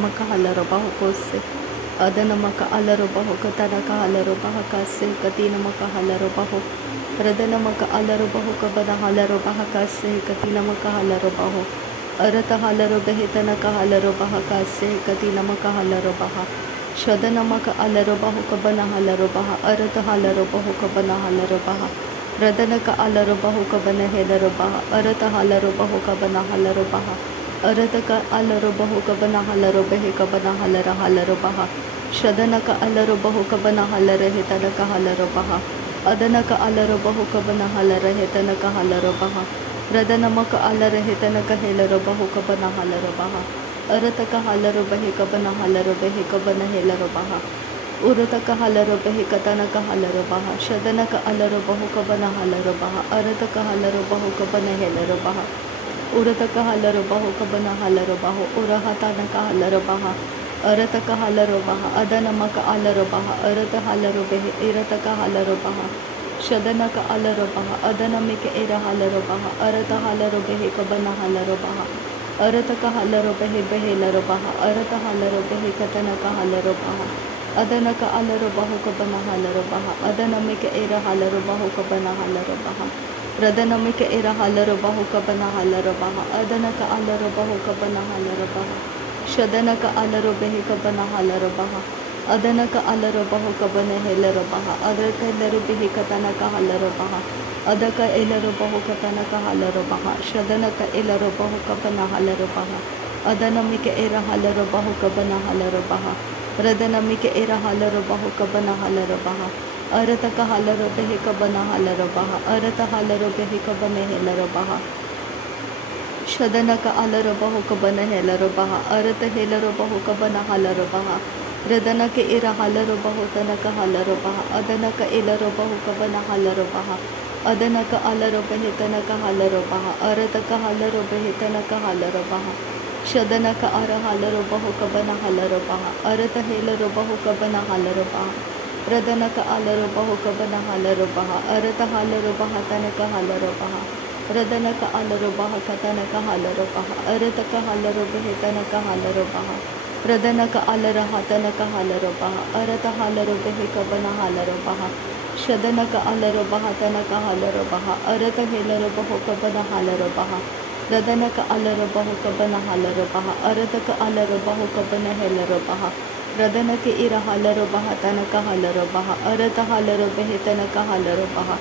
maka halaro baho kose. Adana maka alaro baho katana ka halaro baha kase katina maka halaro baho. Radana maka alaro baho kabana halaro baha kase katina maka halaro baho. Arata halaro behitana ka halaro baha kase katina maka halaro baha. Shadana maka alaro baho kabana halaro baha. Arata halaro baho kabana halaro baha. Radana ka alaro baho kabana helaro baha. Arata halaro baho kabana halaro baha. Arata ka alaro baho kabana halaro behe kabana halara halaro baha. Shadana ka alaro baho kabana halara hitana ka halaro baha. Adana ka alaro baho kabana halara hitana ka halaro baha. Radana maka alara hitana ka helaro baho kabana halaro baha. Arata ka halaro behe kabana halaro behe kabana helaro baha. Urata ka halaro behe katana ka halaro baha. Shadana ka alaro baho kabana halaro baha. Arata ka halaro baho kabana helaro baha. Urata ka halaro baho kabana halaro baho. Urahatana ka halaro baha. Arata ka halaro baha. Adana maka alaro baha. Arata halaro behe irata ka halaro baha. Shadana ka alaro baha. Adana mika ira halaro baha. Arata halaro behe kabana halaro baha. Arata ka halaro behe behe laro baha. Arata halaro behe katana ka halaro baha. Adana ka alaro baho kabana halaro baha. Adana mika ira halaro baho kabana halaro baha. Radana mika ira halaro baho kabana halaro baha. Adana ka alaro baho kabana halaro baha. Shadana ka alaro behe kabana halaro baha. Adana ka alaro baho kabana helaro baha. Adaka helaro behe katana ka halaro baha. Adaka elaro baho katana ka halaro baha. Shadana ka elaro baho kabana halaro baha. Adana mika ira halaro baho kabana halaro baha. Radana mika ira halaro baho kabana halaro baha. Arata ka halaro behe kabana halaro baha. Arata halaro behe kabana helaro baha. Shadana ka alaro baho kabana helaro baha. Arata helaro baho kabana halaro baha. Radana ke ira halaro baho tanaka halaro baha. Adana ka ilaro baho kabana halaro baha. Adana ka alaro behe tanaka halaro baha. Arata ka halaro behe tanaka halaro baha. Shadana ka ara halaro baho kabana halaro baha. Arata helaro baho kabana halaro baha. Radana ka alaro baho kabana halaro baha. Arata halaro baha tanaka halaro baha. Radana ka alaro baha katana ka halaro baha. Arata ka halaro behe tanaka halaro baha. Radana ka alara hatana ka halaro baha. Arata halaro behe kabana halaro baha. Shadana ka alaro baha tanaka halaro baha. Arata helaro baho kabana halaro baha. Radana ka alaro baho kabana halaro baha. Arata ka alaro baho kabana helaro baha. Radana ke ira halaro baha tanaka halaro baha. Arata halaro behe tanaka halaro baha.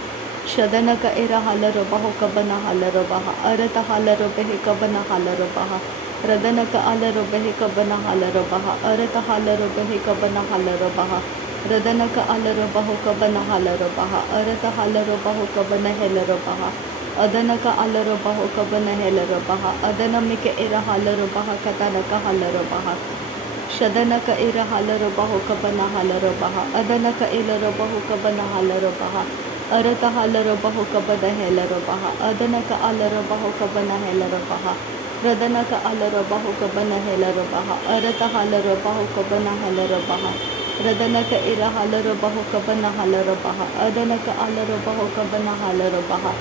Shadana ka ira halaro baho kabana halaro baha. Arata halaro behe kabana halaro baha. Radana ka alaro behe kabana halaro baha. Arata halaro behe kabana halaro baha. Radana ka alaro baho kabana halaro baha. Arata halaro baho kabana helaro baha. Adana ka alaro baho kabana helaro baha. Adana mika ira halaro baha katana ka halaro baha. Shadana ka ira halaro baho kabana halaro baha. Adana ka ilaro baho kabana halaro baha. Arata halaro baho kabana helaro baha. Adana ka alaro baho kabana helaro baha. Radana ka alaro baho kabana helaro baha. Arata halaro baho kabana helaro baha. Radana ka ira halaro baho kabana halaro baha. Adana ka alaro baho kabana halaro baha.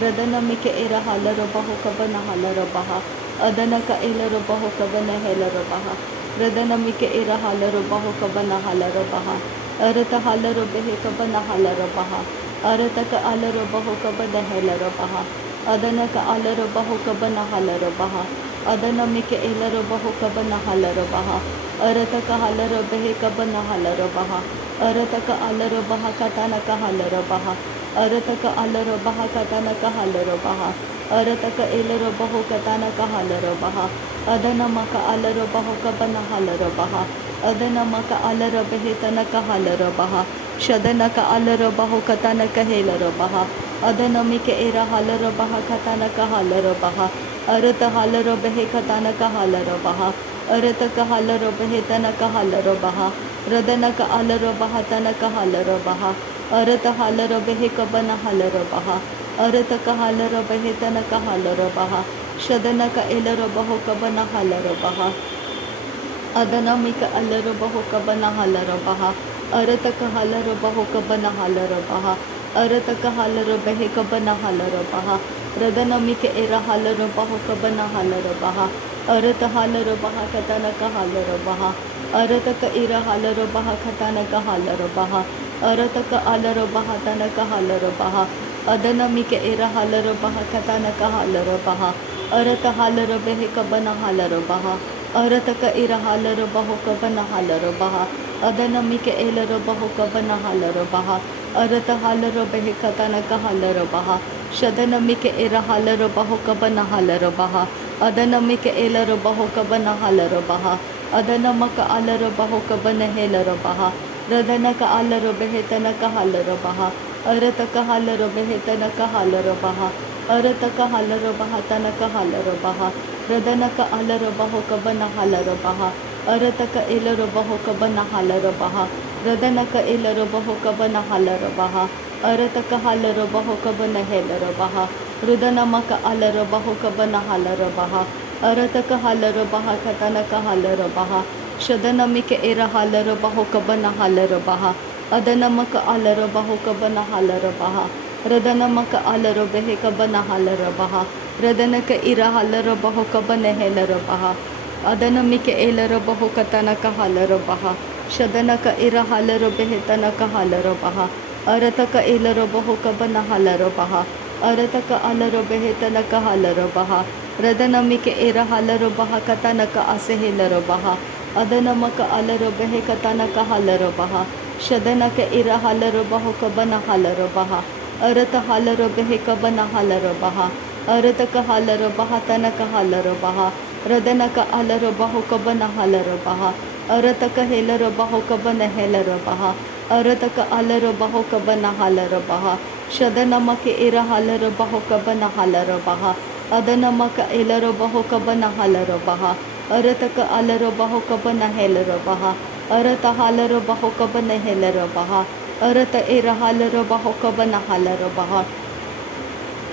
Radana mika ira halaro baho kabana halaro baha. Adana ka ilaro baho kabana helaro baha. Radana mika ira halaro baho kabana halaro baha. Arata halaro behe kabana halaro baha. Arata ka alaro baho kabana helaro baha. Adana ka alaro baho kabana halaro baha. Adana mika ilaro baho kabana halaro baha. Arata ka halaro behe kabana halaro baha. Arata ka alaro baha katana ka halaro baha. Arata ka alaro baha katana ka halaro baha. Arata ka ilaro baho katana ka halaro baha. Adana maka alaro baho kabana halaro baha. Adana maka alaro behe tanaka halaro baha. Shadana ka alaro baho katana ka helaro baha. Adana mika ira halaro baha katana ka halaro baha. Arata halaro behe katana ka halaro baha. Arata ka halaro behe tanaka halaro baha. Radana ka alaro baha tanaka halaro baha. Arata halaro behe kabana halaro baha. Arata ka halaro behe tanaka halaro baha. Shadana ka ilaro baho kabana halaro baha. Adana mika alaro baho kabana halaro baha. Arata ka halaro baho kabana halaro baha. Arata ka halaro behe kabana halaro baha. Radana mika ira halaro baho kabana halaro baha. अरत हालर बहा कतन का hauler बहा अरत क इर hauler बहा कतन का हालर बहा अरत क आलर बहा तन का हालर बहा अदनमी के इर हालर बहा कतन का हालर बहा अरत हालर बेह कबन हालर बहा अरत क इर हालर बहो कबन हालर बहा अदनमी के एलर बहो कबन हालर बहा अरत हालर बेह कतन का हालर बहा शदनमी के इर हालर बहो कबन हालर बहा अदनमी के एलर बहो कबन हालर बहा अदनमक आलर बहो कबन हेलर बहा रदनक आलर बेहतन का हालर बहा अरत का हालर बेहतन का हालर बहा अरत का हालर बहा तन का हालर बहा रदनक आलर बहो कबन हालर बहा अरत का एलर बहो कबन हालर बहा रदनक एलर बहो कबन हालर बहा अरत का हालर बहो कबन हेलर बहा रुदनमक आलर बहो कबन हालर बहा अरत का हालर बहा कतन का हालर बहा शदनमी के एर हालर बहो कबन हालर बहा अदनमक आलर बहो कबन हालर बहा रदनमक आलर बेह कबन हालर बहा रदनक इर हालर बहो कबन हेलर बहा अदनमी के एलर बहो कतन का हालर बहा शदनक इर हालर बेह तन का हालर बहा अरत का एलर बहो कबन हालर बहा अरत का आलर बेह तन का हालर बहा रदनमी के एर हालर बहा कतन का असे हेलर बहा अदनमक आलर बेह कतन का हालर बहा शदनक इर हालर बहो कबन हालर बहा अरत हालर बेह कबन हालर बहा अरत का हालर बहा तन का हालर बहा रदनक आलर बहो कबन हालर बहा अरत का हेलर बहो कबन हेलर बहा अरत का आलर बहो कबन हालर बहा शदनमक इर हालर बहो कबन हालर बहा अदनमक एलर बहो कबन हालर बहा अरत का आलर बहो कबन हेलर बहा अरत हालर बहो कबन हेलर बहा अरत एर हालर बहो कबन हालर बहा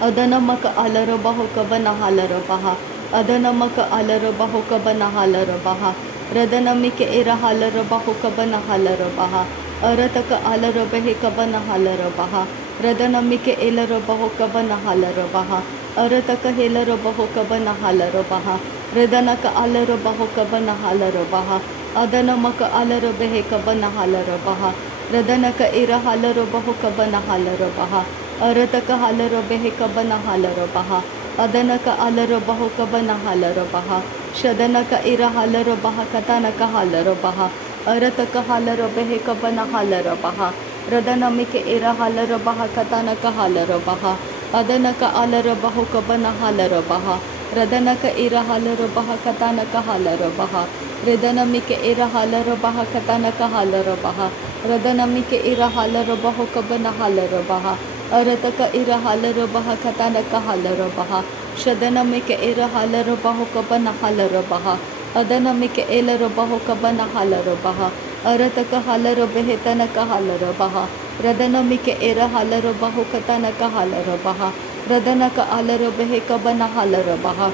अदनमक आलर बहो कबन हालर बहा अदनमक आलर बहो कबन हालर बहा रदनमी के एर हालर बहो कबन हालर बहा अरत का आलर बेह कबन हालर बहा रदनमी के एलर बहो कबन हालर बहा अरत का हेलर बहो कबन हालर बहा रदनक आलर बहो कबन हालर बहा अदनमक आलर बेह कबन हालर बहा रदनक इर हालर बहो कबन हालर बहा अरत का हालर बेह कबन हालर बहा अदनक आलर बहो कबन हालर बहा शदनक इर हालर बहा कतनक हालर बहा अरत का हालर बेह कबन हालर बहा रदनमी के एर हालर बहा कतनक हालर बहा अदनक आलर बहो कबन हालर बहा रदनक इर हालर बहा कतनक हालर बहा रदनमी के एर हालर बहा कतनक हालर बहा रदनमी के एर हालर बहो कबन हालर बहा अरत का इर हालर बहा कतनक हालर बहा शदनमी के एर हालर बहो कबन हालर बहा अदनमी के एलर बहो कबन हालर बहा अरत का हालर बेह तनक हालर बहा रदनमी के एर हालर बहो कतनक हालर बहा रदनक आलर बेह कबन हालर बहा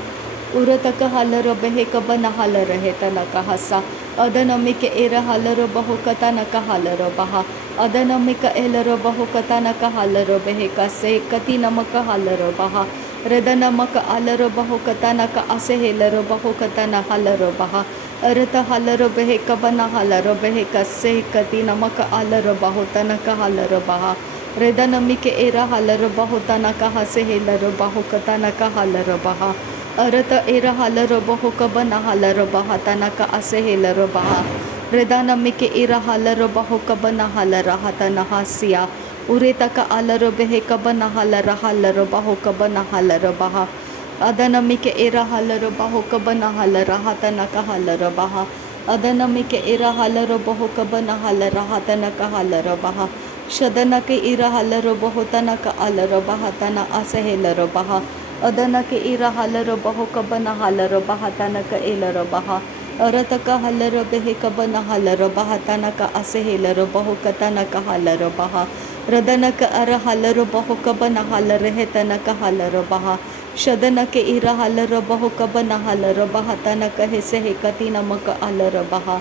उरत का हालर बेह कबन हालर है तनक हसा अदनमी के एर हालर बहो कतनक हालर बहा अदनमी का एलर बहो कतनक हालर बेह कसे कति नमक हालर बहा रदनमक आलर बहो कतनक असे हेलर बहो कतन हालर बहा अरत हालर बेह कबन हालर बेह कसे कति नमक आलर बहो तनक हालर बहा रदनमी के एर हालर बहो तनक हसे हेलर बहो कतनक हालर बहा अरत एर हालर बहो कबन हालर बहा तनक असे हेलर बहा रदनमी के एर हालर बहो कबन हालर तन हासिया उरेत का आलर बेह कबन हालर हालर बहो कबन हालर बहा अदनमी के एर हालर बहो कबन हालर तनक हालर बहा अदनमी के एर हालर बहो कबन हालर तनक हालर बहा शदन के एर हालर बहो तनक आलर बहा तन असे हेलर बहा अदन के एर हालर बहो कबन हालर बहा तनक एलर बहा अरत का हालर बेह कबन हालर बहा तनक असे हेलर बहो कतनक हालर बहा रदनक अर हालर बहो कबन हालर है तनक हालर बहा शदन के एर हालर बहो कबन हालर बहा तनक हे से कति नमक आलर बहा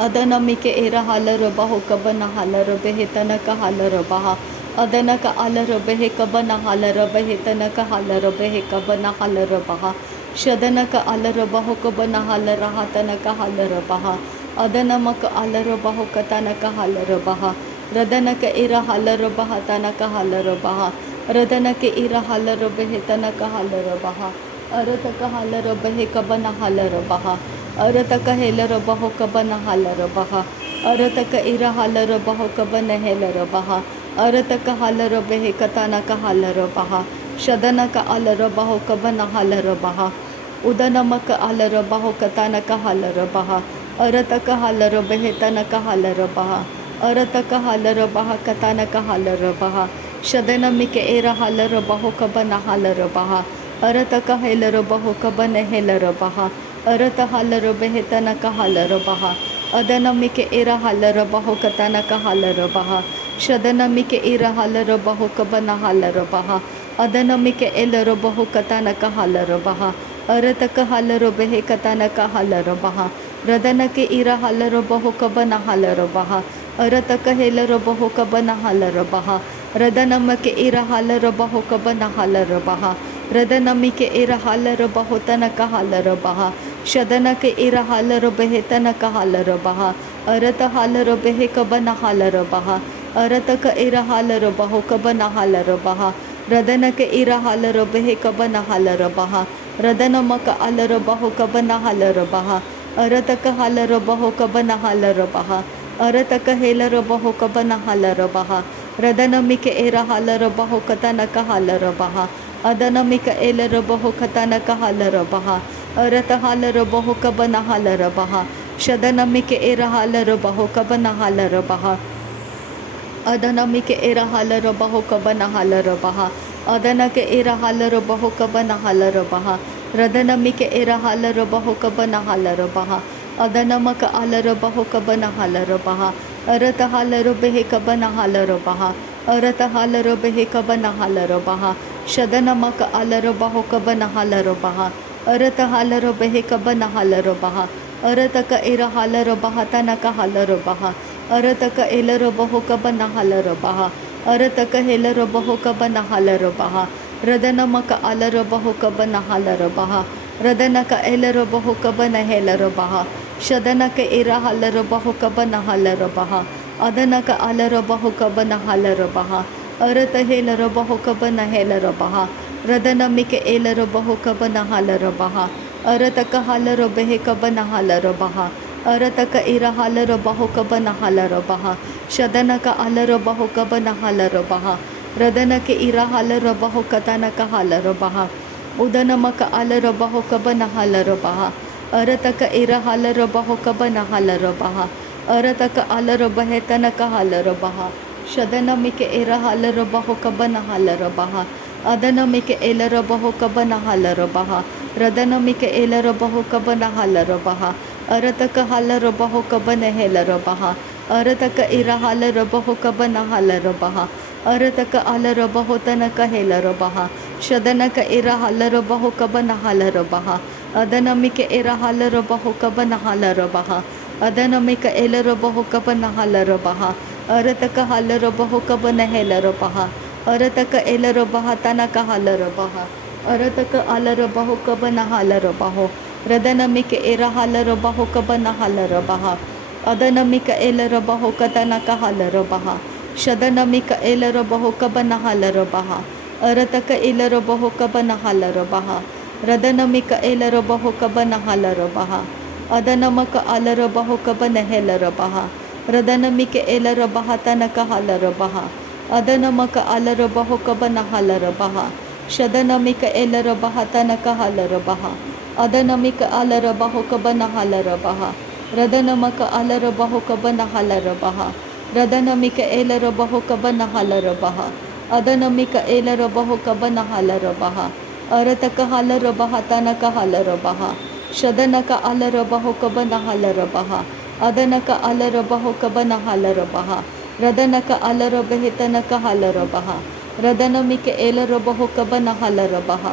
अदनमी के एर हालर बहो कबन हालर बेह तनक हालर बहा अदनक आलर बेह कबन हालर बेह तनक हालर बेह कबन हालर बहा ಶದನಕ ಅಲರಬಹುಕ ಬನಹಲರಹ ತನಕ ಹಲರಬಹ ಅದನಮಕ ಅಲರಬಹುಕ ತನಕ ಹಲರಬಹ ರದನಕ ಇರ ಹಲರಬಹ ತನಕ ಹಲರಬಹ ರದನಕ ಇರ ಹಲರಬೆಹೆ ತನಕ ಹಲರಬಹ ಅರತಕ ಹಲರಬೆಹೆ ಕಬನ ಹಲರಬಹ ಅರತಕ ಹೆಲರಬಹುಕ ಬನ ಹಲರಬಹ ಅರತಕ ಇರ ಹಲರಬಹುಕ ಬನ ಹೆಲರಬಹ ಅರತಕ ಹಲರಬೆಹೆ ಕತನಕ ಹಲರಬಹ ಶದನಕ ಅಲರಬಹುಕ ಬನ ಹಲರಬಹ ಉದನಮಕ ಅಲರಬಹುಕ ತನಕ ಹಲರಬಹ ಅರತಕ ಹಲರಬೆಹೆ ತನಕ ಹಲರಬಹ ಅರತಕ ಹಲರಬಹ ಕತನಕ ಹಲರಬಹ ಶದನಮಿಕೆ ಏರ ಹಲರಬಹುಕ ಬನ ಹಲರಬಹ ಅರತಕ ಹೆಲರಬಹುಕ ಬನ ಹೆಲರಬಹ ಅರತ ಹಲರಬೆಹೆ ತನಕ ಹಲರಬಹ ಅದನಮಿಕೆ ಇರ ಹಲರಬಹುಕ ತನಕ ಹಲರಬಹ ಶದನಮಿಕೆ ಇರ ಹಲರಬಹುಕ ಬನ ಹಲರಬಹ ಅದನಮಿಕೆ ಎಲರಬಹುಕ ತನಕ ಹಲರಬಹ ಅರತಕ ಹಲರಬೆಹೆ ಕತನಕ ಹಲರಬಹ ರದನಕೆ ಇರ ಹಲರಬಹುಕ ಬನ ಹಲರಬಹ ಅರತಕ ಹೆಲರಬಹುಕ ಬನ ಹಲರಬಹ ರದನಮಕೆ ಇರ ಹಲರಬಹುಕ ಬನ ಹಲರಬಹ ರದನಮಿಕೆ ಇರ ಹಲರಬಹು ತನಕ ಹಲರಬಹ ಶದನಕೆ ಇರ ಹಲರಬೆಹೆ ತನಕ ಹಲರಬಹ ಅರತ ಹಲರಬೆಹೆ ಕಬನ ಹಲರಬಹ ಅರತಕ ಇರ ಹಲರಬಹುಕ ಬನ ಹಲರಬಹ ರದನಕೆ ಇರ ಹಲರಬೆಹೆ ಕಬನ ಹಲರಬಹ ರದನಮಕ ಅಲರಬಹುಕ ಬನ ಹಲರಬಹ ಅರತಕ ಹಲರಬಹುಕ ಬನ ಹಲರಬಹ ಅರತಕ ಹೆಲರಬಹುಕ ಬನ ಹಲರಬಹ ರದನಮಿಕೆ ಇರ ಹಲರಬಹುಕ ತನಕ ಹಲರಬಹ ಅದನಮಿಕ ಎಲರಬಹುಕ ತನಕ ಹಲರಬಹ ಅರತ ಹಲರಬಹುಕ ಬನ ಹಲರಬಹ ಶದನಮಿಕೆ ಇರ ಹಲರಬಹುಕ ಬನ ಹಲರಬಹ ಅದನಮಿಕೆ ಇರ ಹಲರಬಹುಕ ಬನ ಹಲರಬಹ ಅದನಕೆ ಇರ ಹಲರಬಹುಕ ಬನ ಹಲರಬಹ ರದನಮಿಕೆ ಇರ ಹಲರಬಹುಕ ಬನ ಹಲರಬಹ ಅದನಮಕ ಅಲರಬಹುಕ ಬನ ಹಲರಬಹ ಅರತ ಹಲರಬೆಹೆ ಕಬನ ಹಲರಬಹ ಅರತ ಹಲರಬೆಹೆ ಕಬನ ಹಲರಬಹ ಶದನಮಕ ಅಲರಬಹುಕ ಬನ ಹಲರಬಹ ಅರತ ಹಲರಬೆಹೆ ಕಬನ ಹಲರಬಹ ಅರತಕ ಇರ ಹಲರಬಹ ತನಕ ಹಲರಬಹ ಅರತಕ ಎಲರಬಹುಕ ಬನ ಹಲರಬಹ ಅರತಕ ಹೆಲರಬಹುಕ ಬನ ಹಲರಬಹ ರದನಮಕ ಅಲರಬಹುಕ ಬನ ಹಲರಬಹ ರದನಕ ಎಲರಬಹುಕ ಬನ ಹೆಲರಬಹ ಶದನಕ ಇರ ಹಲರಬಹುಕ ಬನ ಹಲರಬಹ ಅದನಕ ಅಲರಬಹುಕ ಬನ ಹಲರಬಹ ಅರತ ಹೆಲರಬಹುಕ ಬನ ಹೆಲರಬಹ ರದನಮಿಕೆ ಎಲರಬಹುಕ ಬನ ಹಲರಬಹ ಅರತಕ ಹಲರಬೆಹೆ ಕಬನ ಹಲರಬಹ ಅರತಕ ಇರ ಹಲರಬಹುಕ ಬನ ಹಲರಬಹ ಶದನಕ ಅಲರಬಹುಕ ಬನ ಹಲರಬಹ ರದನಕೆ ಇರ ಹಲರಬಹುಕ ತನಕ ಹಲರಬಹ ಉದನಮಕ ಅಲರಬಹುಕ ಬನ ಹಲರಬಹ ಅರತಕ ಇರ ಹಲರಬಹುಕ ಬನ ಹಲರಬಹ ಅರತಕ ಅಲರಬೆಹೆ ತನಕ ಹಲರಬಹ ಶದನಮಿಕೆ ಇರ ಹಲರಬಹುಕ ಬನ ಹಲರಬಹ ಅದನಮಿಕೆ ಎಲರಬಹುಕ ಬನ ಹಲರಬಹ ರದನಮಿಕೆ ಎಲರಬಹುಕ ಬನ ಹಲರಬಹ ಅರತಕ ಹಲರಬಹುಕ ಬನ ಹೆಲರಬಹ ಅರತಕ ಇರ ಹಲರಬಹುಕ ಬನ ಹಲರಬಹ ಅರತಕ ಅಲರಬಹು ತನಕ ಹೆಲರಬಹ ಶದನಕ ಇರ ಹಲರಬಹುಕ ಬನ ಹಲರಬಹ ಅದನಮಿಕೆ ಇರ ಹಲರಬಹುಕ ಬನ ಹಲರಬಹ ಅದನಮಿಕ ಎಲರಬಹುಕ ಬನ ಹಲರಬಹ ಅರತಕ ಹಲರಬಹುಕ ಬನ ಹೆಲರಬಹ ಅರತಕ ಎಲರಬಹ ತನಕ ಹಲರಬಹ ಅರತಕ ಅಲರಬಹುಕ ಬನ ಹಲರಬಹ ರದನಮಿಕೆ ಇರ ಹಲರಬಹುಕ ಬನ ಹಲರಬಹ ಅದನಮಿಕ ಎಲರಬಹುಕ ತನಕ ಹಲರಬಹ ಶದನಮಿಕ ಎಲರಬಹುಕ ಬನ ಹಲರಬಹ ಅರತಕ ಇಲರಬಹುಕ ಬನ ಹಲರಬಹ ರದನಮಿಕ ಎಲರಬಹುಕ ಬನ ಹಲರಬಹ ಅದನಮಕ ಅಲರಬಹುಕ ಬನ ಹೆಲರಬಹ ರದನಮಿಕೆ ಎಲರಬಹ ತನಕ ಹಲರಬಹ ಅದನಮಕ ಅಲರಬಹುಕ ಬನ ಹಲರಬಹ ಶದನಮಿಕ ಎಲರಬಹ ತನಕ ಹಲರಬಹ ಅದನಮಿಕ ಅಲರಬಹುಕ ಬನ ಹಲರಬಹ ರದನಮಕ ಅಲರಬಹುಕ ಬನ ಹಲರಬಹ ರದನಮಿಕ ಎಲರಬಹುಕ ಬನ ಹಲರಬಹ ಅದನಮಿಕ ಎಲರಬಹುಕ ಬನ ಹಲರಬಹ ಅರತಕ ಹಲರಬಹ ತನಕ ಹಲರಬಹ ಶದನಕ ಅಲರಬಹುಕ ಬನ ಹಲರಬಹ ಅದನಕ ಅಲರಬಹುಕ ಬನ ಹಲರಬಹ ರದನಕ ಅಲರಬೆಹೆ ತನಕ ಹಲರಬಹ ರದನಮಿಕೆ ಎಲರಬಹುಕ ಬನ ಹಲರಬಹ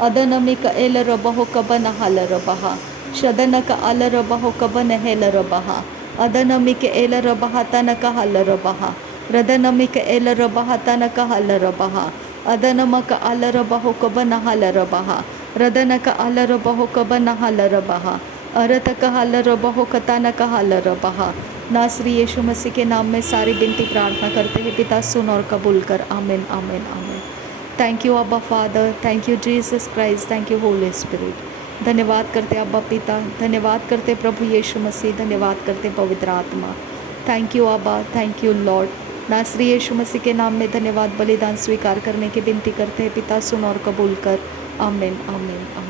ಅದನಮಿಕ ಎಲರಬಹುಕ ಬನ ಹಲರಬಹ ಶದನಕ ಅಲರಬಹುಕ ಬನ ಹೆಲರಬಹ ಅದನಮಿಕೆ ಎಲರಬಹ ತನಕ ಹಲರಬಹ ರದನಮಿಕೆ ಎಲರಬಹ ತನಕ ಹಲರಬಹ ಅದನಮಕ ಅಲರಬಹುಕ ಬನ ಹಲರಬಹ रदन का अलर बहो कबन हलर बहा, अरत का हलर बहो कतान का हलर बहा। नासरी यीशु मसीह के नाम में सारी विनती प्रार्थना करते हैं पिता, सुन और कबूल कर। आमीन आमीन आमीन। थैंक यू अब्बा father, thank you Jesus Christ, thank you Holi spirit. धन्यवाद करते अब्बा पिता, धन्यवाद करते प्रभु यीशु मसीह, धन्यवाद करते पवित्र आत्मा। थैंक यू अब्बा, थैंक यू लॉर्ड। नासरी यीशु मसीह के नाम में धन्यवाद, बलिदान स्वीकार करने की विनती करते हैं पिता, सुन और कबूल कर। आमीन आमीन आमीन।